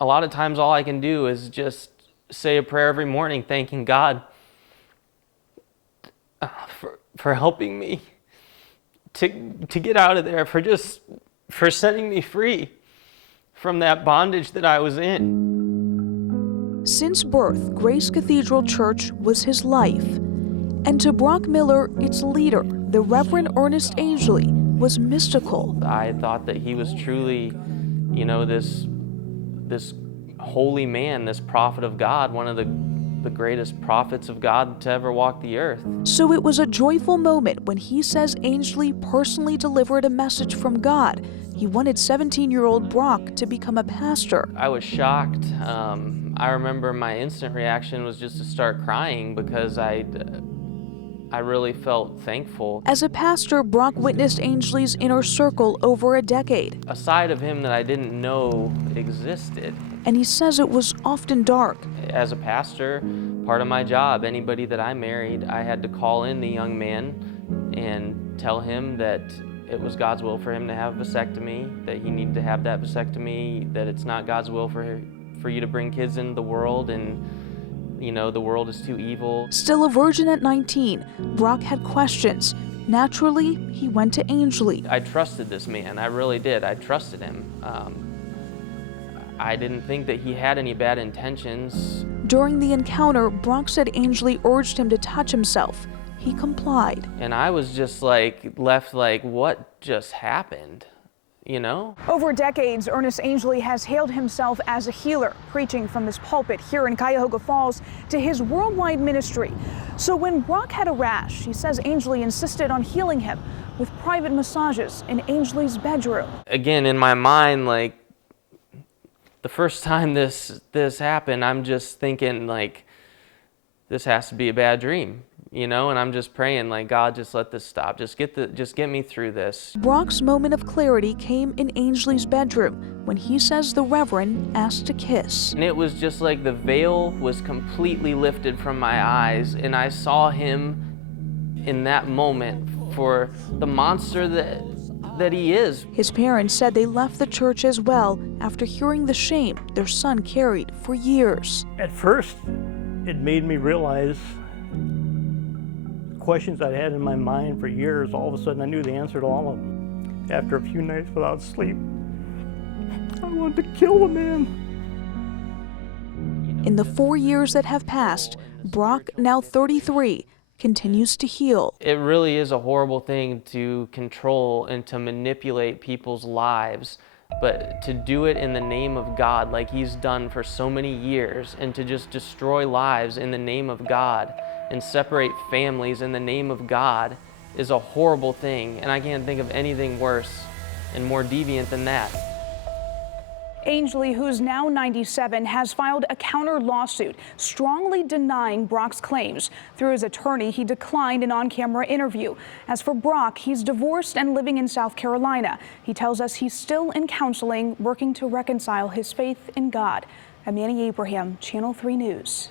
a lot of times all I can do is just say a prayer every morning thanking God for helping me to get out of there, for setting me free from that bondage that I was in. Since birth, Grace Cathedral Church was his life. And to Brock Miller, its leader, the Reverend Ernest Angley, was mystical. I thought that he was truly, this holy man, this prophet of God, one of the greatest prophets of God to ever walk the earth. So it was a joyful moment when he says Angley personally delivered a message from God. He wanted 17-year-old Brock to become a pastor. I was shocked. I remember my instant reaction was just to start crying because I really felt thankful. As a pastor, Brock witnessed Angley's inner circle over a decade. A side of him that I didn't know existed. And he says it was often dark. As a pastor, part of my job, anybody that I married, I had to call in the young man and tell him that it was God's will for him to have a vasectomy, that he needed to have that vasectomy, that it's not God's will for you to bring kids into the world, and the world is too evil. Still a virgin at 19, Brock had questions. Naturally, he went to Angley. I trusted this man, I really did. I trusted him. I didn't think that he had any bad intentions. During the encounter, Brock said Angley urged him to touch himself. He complied. And I was just left like, what just happened? Over decades, Ernest Angley has hailed himself as a healer, preaching from his pulpit here in Cuyahoga Falls to his worldwide ministry. So when Brock had a rash, he says Angley insisted on healing him with private massages in Angley's bedroom. Again, in my mind, the first time this happened, I'm just thinking this has to be a bad dream. And I'm just praying God, just let this stop. Just get me through this. Brock's moment of clarity came in Angley's bedroom when he says the Reverend asked to kiss. And it was just like the veil was completely lifted from my eyes, and I saw him in that moment for the monster that he is. His parents said they left the church as well after hearing the shame their son carried for years. At first, it made me realize questions I'd had in my mind for years. All of a sudden, I knew the answer to all of them. After a few nights without sleep, I wanted to kill the man. In the 4 years that have passed, Brock, now 33, continues to heal. It really is a horrible thing to control and to manipulate people's lives, but to do it in the name of God like he's done for so many years, and to just destroy lives in the name of God and separate families in the name of God is a horrible thing, and I can't think of anything worse and more deviant than that. Angley, who's now 97, has filed a counter lawsuit strongly denying Brock's claims. Through his attorney, he declined an on-camera interview. As for Brock, he's divorced and living in South Carolina. He tells us he's still in counseling, working to reconcile his faith in God. I'm Manny Abraham, Channel 3 News.